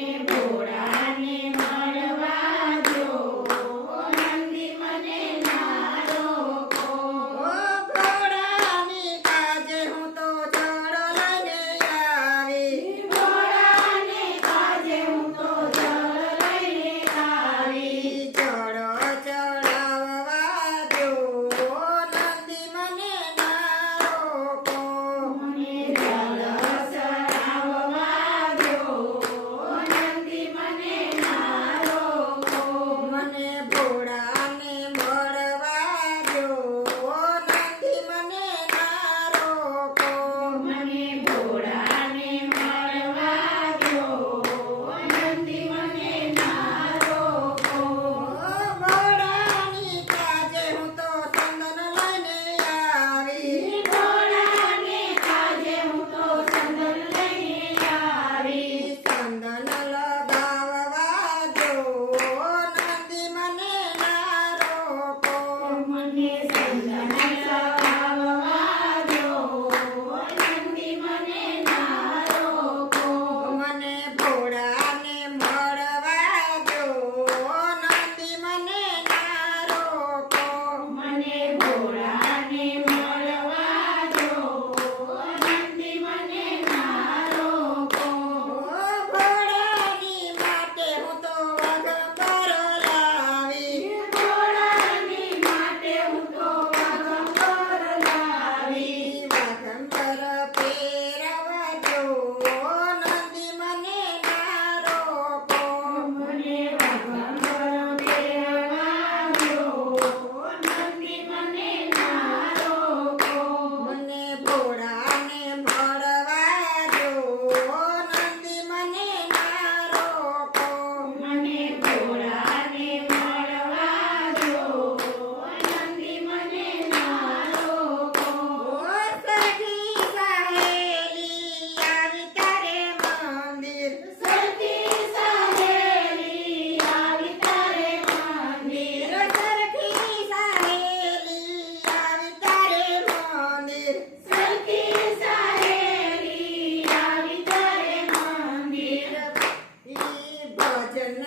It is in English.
You. என்ன